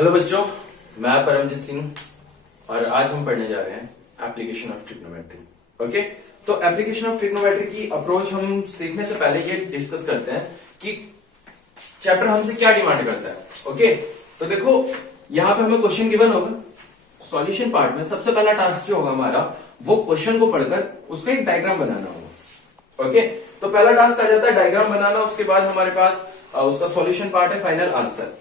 Hello बच्चों, मैं परमजीत सिंह और आज हम पढ़ने जा रहे हैं एप्लीकेशन ऑफ ट्रिग्नोमेट्री। ओके, तो एप्लीकेशन ऑफ ट्रिग्नोमेट्री की अप्रोच हम सीखने से पहले ये डिस्कस करते हैं कि चैप्टर हमसे क्या डिमांड करता है। ओके, तो देखो यहाँ पे हमें क्वेश्चन गिवन होगा। सॉल्यूशन पार्ट में सबसे पहला टास्क जो होगा हमारा, वो क्वेश्चन को पढ़कर उसका एक डायग्राम बनाना होगा। ओके, तो पहला टास्क आ जाता है डायग्राम बनाना। उसके बाद हमारे पास उसका सॉल्यूशन पार्ट है, फाइनल आंसर।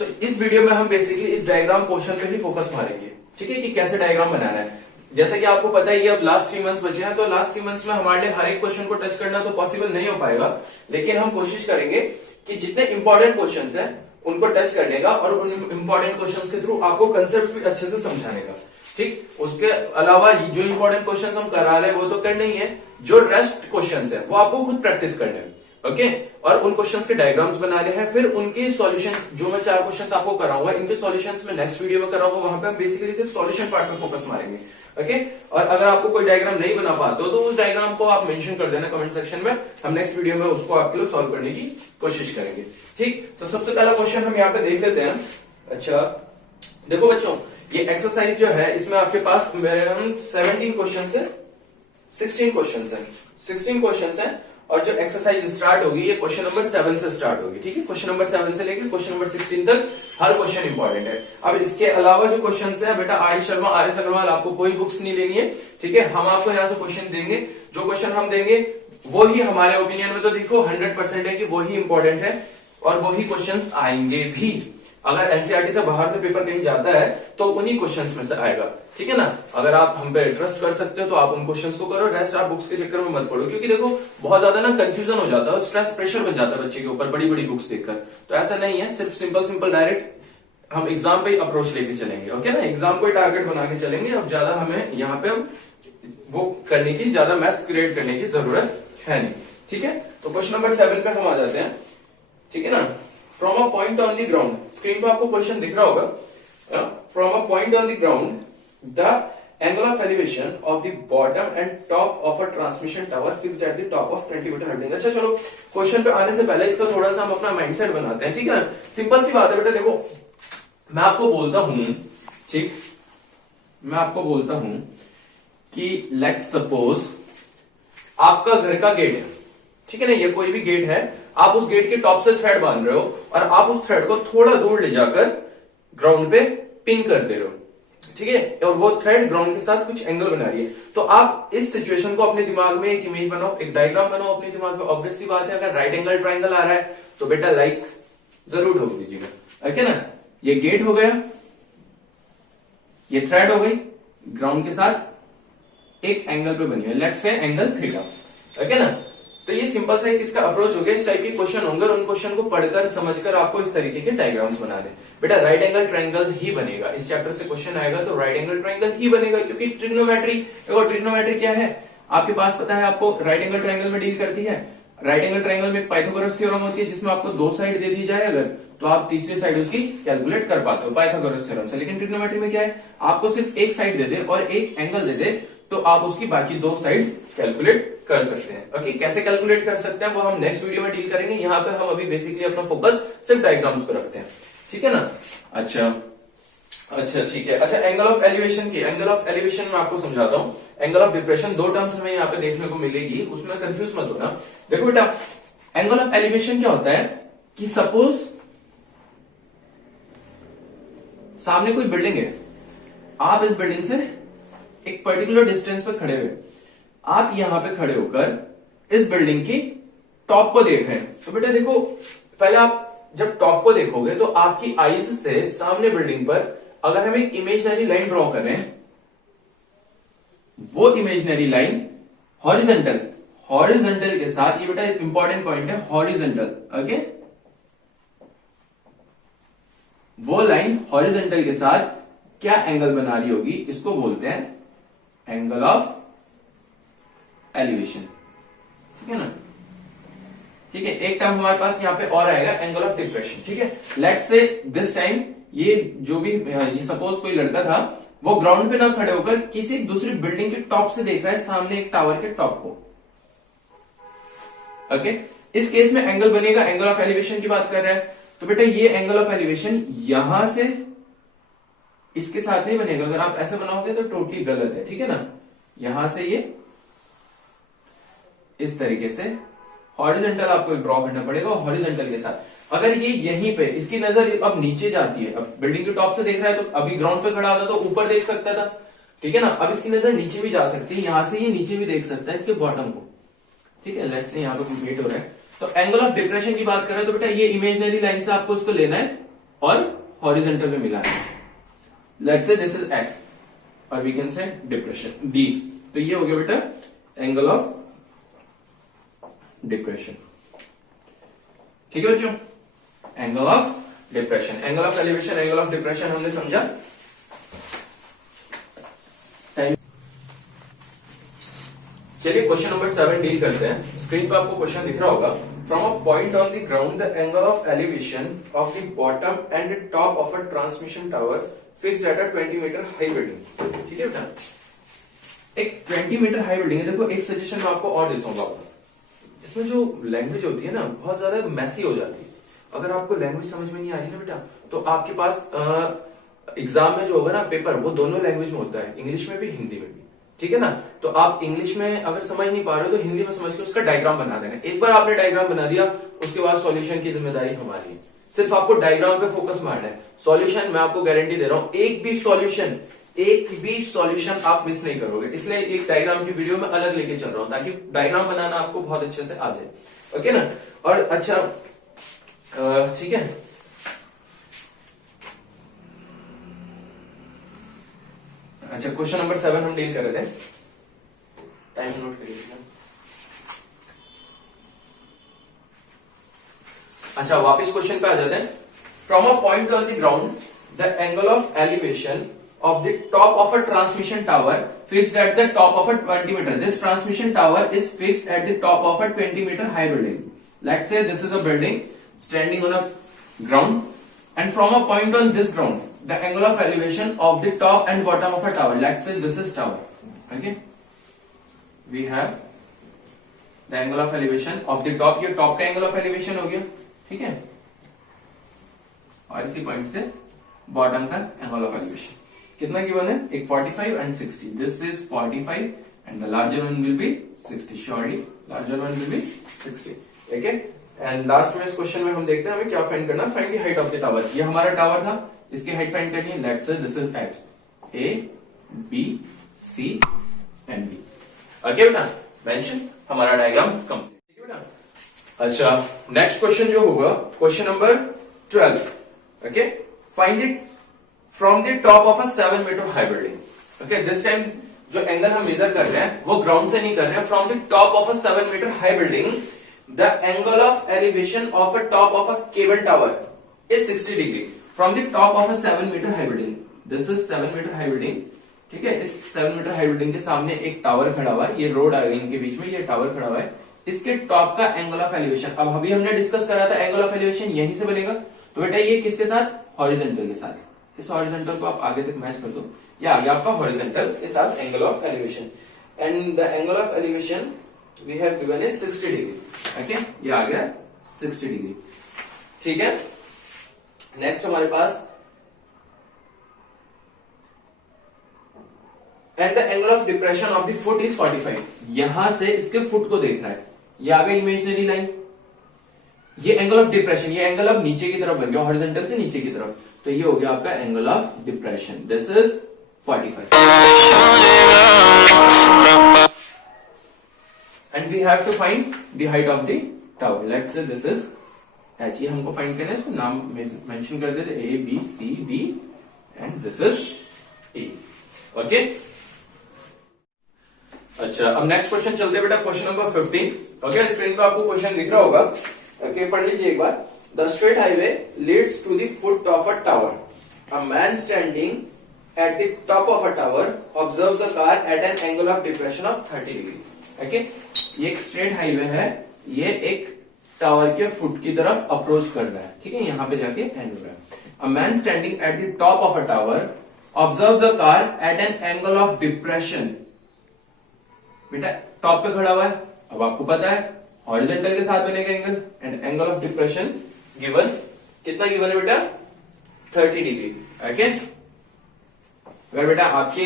तो इस वीडियो में हम बेसिकली इस डायग्राम पोर्शन पे ही फोकस मारेंगे, ठीक है, कि कैसे डायग्राम बनाना है। जैसे कि आपको पता ही है, अब लास्ट 3 मंथ्स बचे हैं, तो लास्ट 3 मंथ्स में हमारे लिए हर एक क्वेश्चन को टच करना तो पॉसिबल नहीं हो पाएगा, लेकिन हम कोशिश करेंगे कि जितने इंपॉर्टेंट क्वेश्चंस हैं उनको टच करने का और उन इंपॉर्टेंट क्वेश्चंस के थ्रू आपको कंसेप्ट भी अच्छे से समझाने का। ठीक, उसके अलावा जो इंपॉर्टेंट क्वेश्चंस हम करा रहे हैं वो तो करने ही है, जो रेस्ट क्वेश्चंस है वो आपको खुद प्रैक्टिस करने हैं। ओके, और उन क्वेश्चंस के डायग्राम्स बनाने हैं, फिर उनके सॉल्यूशन, जो मैं 4 क्वेश्चंस आपको कराऊंगा, इनके सॉल्यूशंस में नेक्स्ट वीडियो में कराऊंगा। वहां पे हम बेसिकली सिर्फ सॉल्यूशन पार्ट में फोकस मारेंगे। ओके, और अगर आपको कोई डायग्राम नहीं बना पाते हो तो उस डायग्राम को आप मेंशन कर देना कमेंट सेक्शन में, हम नेक्स्ट वीडियो में उसको आपके लिए सॉल्व करने की कोशिश करेंगे। ठीक, तो सबसे पहला क्वेश्चन हम यहाँ पे देख लेते हैं। अच्छा देखो बच्चों, ये एक्सरसाइज जो है इसमें आपके पास 17 क्वेश्चन है, 16 क्वेश्चन है, और जो एक्सरसाइज स्टार्ट होगी ये क्वेश्चन नंबर 7 से स्टार्ट होगी। ठीक है, क्वेश्चन नंबर 7 से लेकर क्वेश्चन नंबर 16 तक हर क्वेश्चन इंपॉर्टेंट है। अब इसके अलावा जो क्वेश्चंस है बेटा, आर एस अग्रवाल आपको कोई बुक्स नहीं लेनी है। ठीक है, हम आपको यहाँ से क्वेश्चन देंगे, जो क्वेश्चन हम देंगे वो ही हमारे ओपिनियन में तो देखो 100% है कि वो ही इंपॉर्टेंट है और वही क्वेश्चन आएंगे भी। अगर एनसीईआरटी से बाहर से पेपर कहीं जाता है तो उन्हीं क्वेश्चंस में से आएगा। ठीक है ना, अगर आप हम पे ट्रस्ट कर सकते हो तो आप उन क्वेश्चंस को करो, रेस्ट आप बुक्स के चक्कर में मत पड़ो, क्योंकि देखो बहुत ज्यादा ना कंफ्यूजन हो जाता है, स्ट्रेस प्रेशर बन जाता है बच्चे के ऊपर बड़ी बड़ी बुक्स देखकर। तो ऐसा नहीं है, सिर्फ सिंपल डायरेक्ट हम एग्जाम पे अप्रोच लेके चलेंगे। ओके ना, एग्जाम को टारगेट बना के चलेंगे। अब ज्यादा हमें यहाँ पे वो करने की, ज्यादा मैथ्स क्रिएट करने की जरूरत है नहीं। ठीक है, तो क्वेश्चन नंबर 7 पे हम आ जाते हैं। ठीक है ना, from a point on the ground, screen पे आपको क्वेश्चन दिख रहा होगा। From a point on the ground the angle of elevation of the bottom and top of a transmission tower fixed at the top of 20 metre hoarding. अच्छा चलो, question पे आने से पहले इसका थोड़ा सा हम अपना माइंडसेट बनाते हैं। ठीक है ना, सिंपल सी बात है बेटा। देखो मैं आपको बोलता हूं, ठीक, मैं आपको बोलता हूं कि लेट्स सपोज आपका घर का गेट है। ठीक है ना, ये कोई भी गेट है, आप उस गेट के टॉप से थ्रेड बांध रहे हो और आप उस थ्रेड को थोड़ा दूर ले जाकर ग्राउंड पे पिन कर दे रहे हो। ठीक है, और वो थ्रेड ग्राउंड के साथ कुछ एंगल बना रही है। तो आप इस सिचुएशन को अपने दिमाग में एक इमेज बनाओ, एक डायग्राम बनाओ अपने दिमाग में। ऑब्वियस सी बात है, अगर राइट एंगल ट्राइंगल आ रहा है तो बेटा लाइक जरूर ठोक दीजिएगा। ओके ना, ये गेट हो गया, ये थ्रेड हो गई, ग्राउंड के साथ एक एंगल पे बनी है, लेट्स से एंगल थीटा। ओके ना, तो ये सिंपल सा एक इसका अप्रोच हो गया। इस टाइप के क्वेश्चन होंगे और उन क्वेश्चन को पढ़कर समझकर आपको इस तरीके के डायग्राम्स बनाने। बेटा राइट एंगल ट्रायंगल ही बनेगा, इस चैप्टर से क्वेश्चन आएगा तो राइट एंगल ट्रायंगल ही बनेगा, क्योंकि ट्रिग्नोमेट्री, देखो ट्रिग्नोमेट्री क्या है आपके पास पता है, आपको राइट एंगल ट्रायंगल में डील करती है। राइट एंगल ट्रायंगल में एक पाइथागोरस थ्योरम होती है जिसमें आपको 2 साइड दे दी जाए अगर, तो आप तीसरी साइड उसकी कैलकुलेट कर पाते हो पाइथागोरस थ्योरम से। लेकिन ट्रिग्नोमेट्री में क्या है, आपको सिर्फ एक साइड दे दे और एक एंगल दे दे तो आप उसकी बाकी 2 साइड्स कैलकुलेट कर सकते हैं। ओके, कैसे कैलकुलेट कर सकते हैं वो हम नेक्स्ट वीडियो में डील करेंगे। यहाँ पे हम अभी बेसिकली अपना फोकस सिर्फ डायग्राम्स पे रखते हैं। ठीक है ना, अच्छा ठीक है। अच्छा, एंगल ऑफ एलिवेशन की, एंगल ऑफ एलिवेशन में आपको समझाता हूँ। एंगल ऑफ डिप्रेशन 2 टर्म्स हमें यहाँ पे देखने को मिलेगी, उसमें कंफ्यूज मत होना। देखो बेटा, एंगल ऑफ एलिवेशन क्या होता है कि सपोज सामने कोई बिल्डिंग है, आप इस बिल्डिंग से एक पर्टिकुलर डिस्टेंस पे खड़े हुए, आप यहां पे खड़े होकर इस बिल्डिंग की टॉप को देख रहे हैं। तो बेटा देखो, पहले आप जब टॉप को देखोगे तो आपकी आईज से सामने बिल्डिंग पर अगर हम एक इमेजिनरी लाइन ड्रॉ करें, वो इमेजिनरी लाइन हॉरिजॉन्टल के साथ, ये बेटा इंपॉर्टेंट पॉइंट है, हॉरिजॉन्टल। ओके, वो लाइन हॉरिजॉन्टल के साथ क्या एंगल बना रही होगी, इसको बोलते हैं एंगल ऑफ एलिवेशन। ठीक है ना, ठीक है। एक टर्म हमारे पास यहाँ पे और आएगा, एंगल ऑफ डिप्रेशन। ठीक है, लेट्स से दिस टाइम ये जो भी, ये सपोज कोई लड़का था, वो ग्राउंड पे ना खड़े होकर किसी दूसरी बिल्डिंग के टॉप से देख रहा है सामने एक टावर के टॉप को। ओके, इस केस में एंगल बनेगा, एंगल ऑफ एलिवेशन की बात कर रहे हैं, तो बेटा ये एंगल ऑफ एलिवेशन यहां से इसके साथ नहीं बनेगा। अगर आप ऐसे बनाओगे तो टोटली गलत है, ठीक है ना। यहां से ये इस तरीके से हॉरिजॉन्टल आपको ड्रॉ करना पड़ेगा, और हॉरिजॉन्टल के साथ अगर ये यहीं पे इसकी नजर अब नीचे जाती है, अब बिल्डिंग के टॉप से देख रहा है तो अभी ग्राउंड पे खड़ा होता तो ऊपर देख सकता था, ठीक है ना। अब इसकी नजर नीचे भी जा सकती है, यहां से ये नीचे भी देख सकता है इसके बॉटम को, ठीक है। लेट्स से यहाँ पे कंप्लीट हो रहा है। तो एंगल ऑफ डिप्रेशन की बात करें तो बेटा ये इमेजिनरी लाइन से आपको उसको लेना है और हॉरिजॉन्टल में मिलाना है। Let's say this is x और we can say depression d. तो ये हो गया बेटा एंगल ऑफ डिप्रेशन, ठीक है बच्चों। Angle of depression, angle of elevation, angle of depression हमने समझा। चलिए क्वेश्चन नंबर 7 डील करते हैं। स्क्रीन पर आपको क्वेश्चन दिख रहा होगा। From a point on the ground the angle of elevation of the bottom and top of a transmission tower fixed at a 20 metre high building, ठीक है बेटा। एक 20 मीटर हाई बिल्डिंग है। देखो एक सजेशन मैं आपको और देता हूँ बाबू, इसमें जो लैंग्वेज होती है ना बहुत ज्यादा मैसी हो जाती है। अगर आपको लैंग्वेज समझ में नहीं आ रही ना बेटा, तो आपके पास एग्जाम में जो होगा ना पेपर, वो दोनों लैंग्वेज में होता है, इंग्लिश में भी हिंदी में भी, ठीक है ना। तो आप इंग्लिश में अगर समझ नहीं पा रहे हो तो हिंदी में समझ के उसका डायग्राम बना देना। एक बार आपने डायग्राम बना दिया, उसके बाद सॉल्यूशन की जिम्मेदारी हमारी है। सिर्फ आपको डायग्राम पे फोकस मारना है। सॉल्यूशन मैं आपको गारंटी दे रहा हूं, एक भी सॉल्यूशन आप मिस नहीं करोगे। इसलिए एक डायग्राम की वीडियो में अलग लेके चल रहा हूं, ताकि डायग्राम बनाना आपको बहुत अच्छे से आ जाए, ओके ना। और अच्छा ठीक है, अच्छा क्वेश्चन नंबर 7 हम डील कर रहे थे। टाइम नोट करिए। अच्छा वापस क्वेश्चन पे आ जाते हैं। From a point on the ground the angle of elevation of the top of a transmission tower fixed at the top of a 20 meter. This transmission tower is fixed at the top of a 20 meter high building. Let's say this is a building standing on a ground, and from a point on this ground, the angle of elevation of the top and bottom of a tower. Let's say this is tower. Okay, we have the angle of elevation of the top. ये top का angle of elevation हो गया, ठीक है। और इसी point से bottom का एंगल ऑफ एलिवेशन कितना गिवन है, एक 45 and 60। This is 45 and the larger one will be 60। Surely larger one will be 60, ठीक है। एंड लास्ट में इस क्वेश्चन में हम देखते हैं हमें क्या फाइंड करना। Find the height of the tower. ये हमारा टावर था, इसकी हाइट फाइंड करनी है। Let's say this is H, A B C and D, okay बेटा। मेंशन हमारा डायग्राम कंप्लीट, ठीक है बेटा। अच्छा नेक्स्ट क्वेश्चन जो होगा question number 12, okay. Find it from the top of a 7 metre high building, okay. This time जो angle हम मेजर कर रहे हैं वो ग्राउंड से नहीं कर रहे हैं, from the top of a 7 metre high building the angle of elevation of a top of a cable tower is 60 degree from the top of a 7 metre high building. This is 7 metre high building, ठीक है। इस 7 metre high building के सामने एक tower खड़ा हुआ है, ये रोड आ गई इनके बीच में, ये टावर खड़ा हुआ है। इसके टॉप का एंगल ऑफ एलिवेशन, अब अभी हमने डिस्कस करा था एंगल ऑफ एलिवेशन यहीं से बनेगा, तो बेटा ये किसके साथ, हॉरिजॉन्टल के साथ। इस हॉरिजॉन्टल को आप आगे तक मैच कर दो, ये आ गया आपका हॉरिजॉन्टल के साथ angle of elevation. And the angle of elevation we have given is 60 degree, okay. ये आ गया 60 डिग्री, ठीक है। नेक्स्ट हमारे पास and the angle of depression of the foot is 45। यहां से इसके फुट को देख रहा है, ये आ गई इमेजिनरी लाइन। ये एंगल ऑफ डिप्रेशन, ये एंगल अब नीचे की तरफ बन गया, हॉरिजॉन्टल से नीचे की तरफ, तो ये हो गया आपका angle of depression. This is 45 and we have to find the height of the tower. Let's say this is H, ये हमको फाइंड करना है, इसको नाम मेंशन कर देते, A B C D and this is A, okay. अच्छा अब नेक्स्ट क्वेश्चन चलते हैं बेटा, क्वेश्चन नंबर 15, ओके। स्क्रीन पे आपको क्वेश्चन दिख रहा होगा, ओके, पढ़ लीजिए एक बार। The straight highway leads to the foot of a tower. A man standing at the top of a tower observes a car at an angle of depression of 30 degree. Okay? ये एक straight highway है, ये एक tower के foot की तरफ approach कर रहा है, ठीक है। यहां पे जाके एंड हो रहा है। A man standing at the top of a tower observes a car at an angle of depression. बेटा टॉप पे खड़ा हुआ है, अब आपको पता है हॉरिजॉन्टल के साथ बनेगा angle, and angle of depression given कितना गिवन है बेटा, 30 डिग्री, ओके। अगर बेटा आपके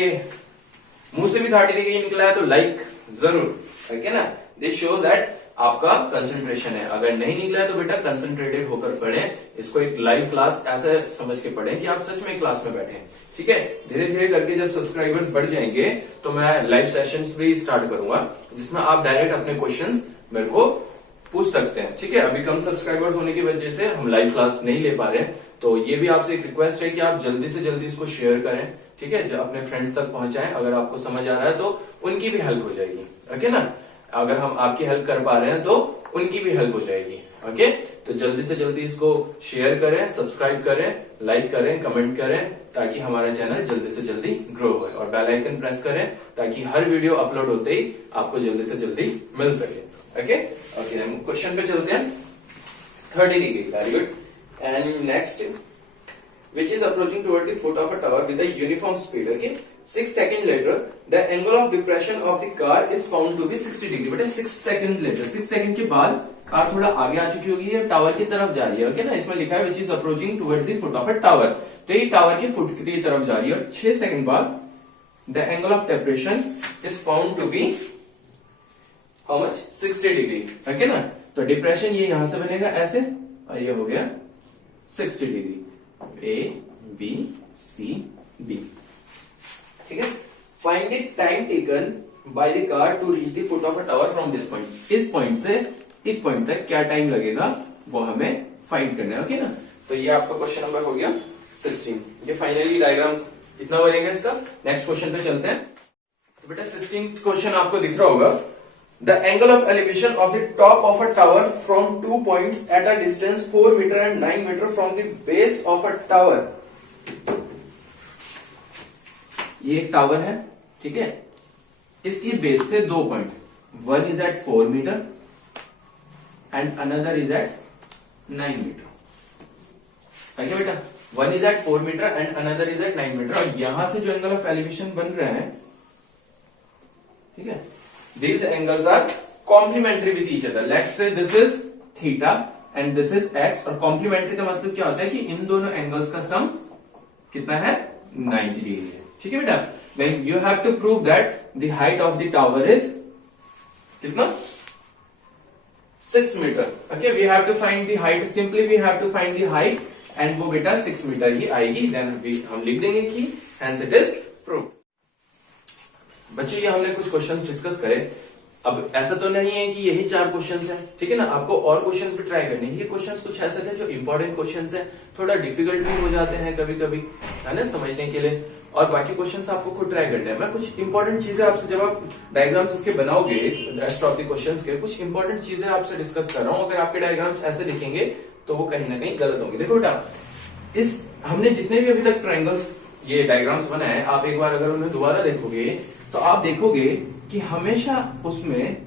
मुंह से भी 30 डिग्री निकला है तो लाइक जरूर, ठीक है ना। दिस शो दैट आपका कंसंट्रेशन है। अगर नहीं निकला है तो बेटा कंसंट्रेटेड होकर पढ़ें, इसको एक लाइव क्लास ऐसे समझ के पढ़ें कि आप सच में क्लास में बैठे, ठीक है। धीरे धीरे करके जब सब्सक्राइबर्स बढ़ जाएंगे तो मैं लाइव सेशंस भी स्टार्ट करूंगा, जिसमें आप डायरेक्ट अपने क्वेश्चंस मेरे को पूछ सकते हैं, ठीक है। अभी कम सब्सक्राइबर्स होने की वजह से हम लाइव क्लास नहीं ले पा रहे हैं, तो ये भी आपसे एक रिक्वेस्ट है कि आप जल्दी से जल्दी इसको शेयर करें, ठीक है, जो अपने फ्रेंड्स तक पहुंचाएं। अगर आपको समझ आ रहा है तो उनकी भी हेल्प हो जाएगी, ओके ना। अगर हम आपकी हेल्प कर पा रहे हैं तो उनकी भी हेल्प हो जाएगी, ओके। तो जल्दी से जल्दी इसको शेयर करें, सब्सक्राइब करें, लाइक करें, कमेंट करें, ताकि हमारा चैनल जल्दी से जल्दी ग्रो हो, और बेल आइकन प्रेस करें ताकि हर वीडियो अपलोड होते ही आपको जल्दी से जल्दी मिल सके, ओके। ओके, हम क्वेश्चन पे चलते हैं। 30 degree, very good. And next, which is approaching toward the foot of a tower with a uniform speed, okay. 6 seconds later the angle of depression of the car is found to be 60 degree। बेटा 6 second letter, 6 second के बाद car थोड़ा आगे आ चुकी होगी, ये tower की तरफ जा रही है, ओके ना। इसमें लिखा है which is approaching towards the foot of a tower, तो ये टावर की फुट की तरफ जा रही है। और 6 सेकंड बाद the angle of depression is found to be how much? 60 degree, okay ना। तो डिप्रेशन ये यहां से बनेगा ऐसे, और ये हो गया 60 degree, A B C B, ठीक है। Find the time taken by the car to reach the foot of a tower from this point. इस पॉइंट से इस पॉइंट तक क्या टाइम लगेगा वो हमें फाइंड करना है, ओके ना। तो ये आपका क्वेश्चन नंबर हो गया 16। ये फाइनली डायग्राम इतना बनेगा इसका। नेक्स्ट क्वेश्चन पे चलते हैं। तो बेटा 16th क्वेश्चन आपको दिख रहा होगा। The angle of elevation of the top of a tower from 2 points at a distance 4 meter and 9 meter from the base of a tower। ये एक टावर है, ठीक है। इसकी बेस से 2 point, one is at 4 metre and another is at 9 metre, ठीक है बेटा। One is at 4 metre and another is at 9 metre. और यहां से जो एंगल ऑफ एलिवेशन बन रहे हैं, ठीक है, these angles are complementary with each other। Let's say this is theta and this is x। और complementary का मतलब क्या होता है कि इन दोनों एंगल्स का सम कितना है? 90 डिग्री है, ठीक है बेटा। Then you have to prove that the height of the tower is कितना? 6 metre, okay। We have to find the height, simply we have to find the height and वो बेटा 6 मीटर ही आएगी। Then हम लिख देंगे कि hence it is proved। बच्चों ये हमने कुछ क्वेश्चंस डिस्कस करे। अब ऐसा तो नहीं है कि यही 4 क्वेश्चंस हैं, ठीक है ना। आपको और क्वेश्चंस भी ट्राई करने हैं। ये क्वेश्चंस कुछ ऐसे थे जो इंपॉर्टेंट क्वेश्चंस हैं, थोड़ा डिफिकल्ट भी हो जाते हैं कभी कभी, है ना, समझने के लिए। और बाकी क्वेश्चंस आपको खुद ट्राई करने हैं। मैं कुछ इंपॉर्टेंट चीजें आपसे, जब आप डायग्राम्स इसके बनाओगे रेस्ट ऑफ द क्वेश्चंस के, कुछ इंपॉर्टेंट चीजें आपसे डिस्कस कर रहा हूं। अगर आपके डायग्राम्स ऐसे लिखेंगे तो वो कहीं ना कहीं गलत होंगे। देखो बेटा, इस हमने जितने भी अभी तक ट्रायंगल्स ये डायग्राम्स बनाए हैं, आप एक बार अगर उन्हें दोबारा देखोगे तो आप देखोगे कि हमेशा उसमें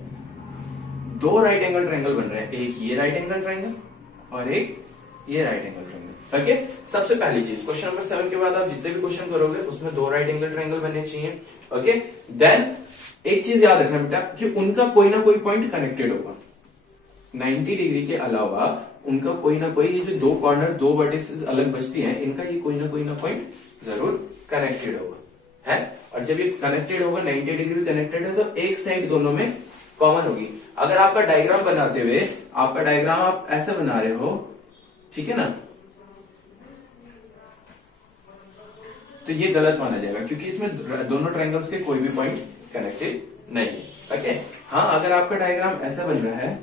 2 राइट एंगल ट्रायंगल बन रहे हैं। एक ये राइट एंगल ट्रायंगल और एक ये राइट एंगल ट्रायंगल, ओके। सबसे पहली चीज, क्वेश्चन नंबर 7 के बाद आप जितने भी क्वेश्चन करोगे उसमें 2 राइट एंगल ट्रायंगल बनने चाहिए, ओके। देन एक चीज याद रखना बेटा कि उनका कोई ना कोई पॉइंट कनेक्टेड होगा। 90 डिग्री के अलावा उनका कोई ना कोई, ये जो 2 कॉर्नर 2 वर्टिसेस अलग बचती हैं, इनका ये कोई ना पॉइंट जरूर कनेक्टेड होगा, है। और जब ये कनेक्टेड होगा, 90 डिग्री भी कनेक्टेड है, तो एक साइड दोनों में कॉमन होगी। अगर आपका डायग्राम बनाते हुए, आपका डायग्राम आप ऐसे बना रहे हो, ठीक है ना, तो ये गलत माना जाएगा क्योंकि इसमें दोनों ट्रायंगल्स के कोई भी पॉइंट कनेक्टेड नहीं है, ओके। हाँ, अगर आपका डायग्राम ऐसा बन रहा है,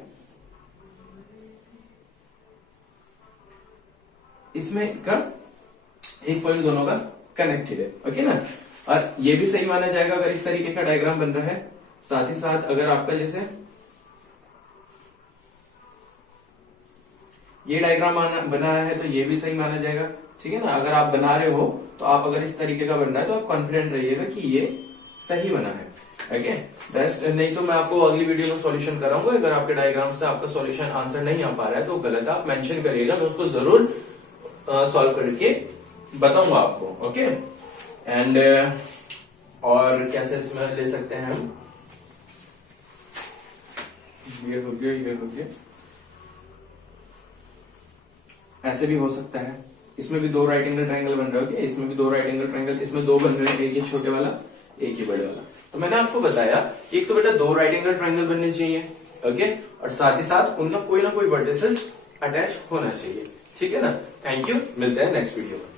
इसमें का एक पॉइंट दोनों का कनेक्टेड है, ओके ना। और ये भी सही माना जाएगा अगर इस तरीके का डायग्राम बन रहा है। साथ ही साथ अगर आपका जैसे ये डायग्राम बना है तो ये भी सही माना जाएगा, ठीक है ना। अगर आप बना रहे हो तो आप अगर इस तरीके का बन रहा है तो आप कॉन्फिडेंट रहिएगा कि ये सही बना है, ओके। रेस्ट नहीं तो मैं आपको अगली वीडियो में सॉल्यूशन कराऊंगा। अगर आपके डायग्राम से आपका सॉल्यूशन आंसर नहीं आ पा रहा है तो गलत आप मेंशन करिएगा, मैं उसको जरूर सॉल्व करके बताऊंगा आपको, ओके। एंड और कैसे इसमें ले सकते हैं हम, ये हो गया, ऐसे भी हो सकता है, इसमें भी 2 राइट एंगल ट्रायंगल बन रहे हो, इसमें भी 2 राइट एंगल ट्रायंगल, इसमें 2 बन रहे हैं, एक ही छोटे वाला एक ही बड़े वाला। तो मैंने आपको बताया कि एक तो बेटा 2 राइट एंगल ट्रायंगल बनने चाहिए, ओके, और साथ ही साथ उनका कोई ना कोई वर्टिसेस अटैच होना चाहिए, ठीक है ना। थैंक यू, मिलते हैं नेक्स्ट वीडियो में।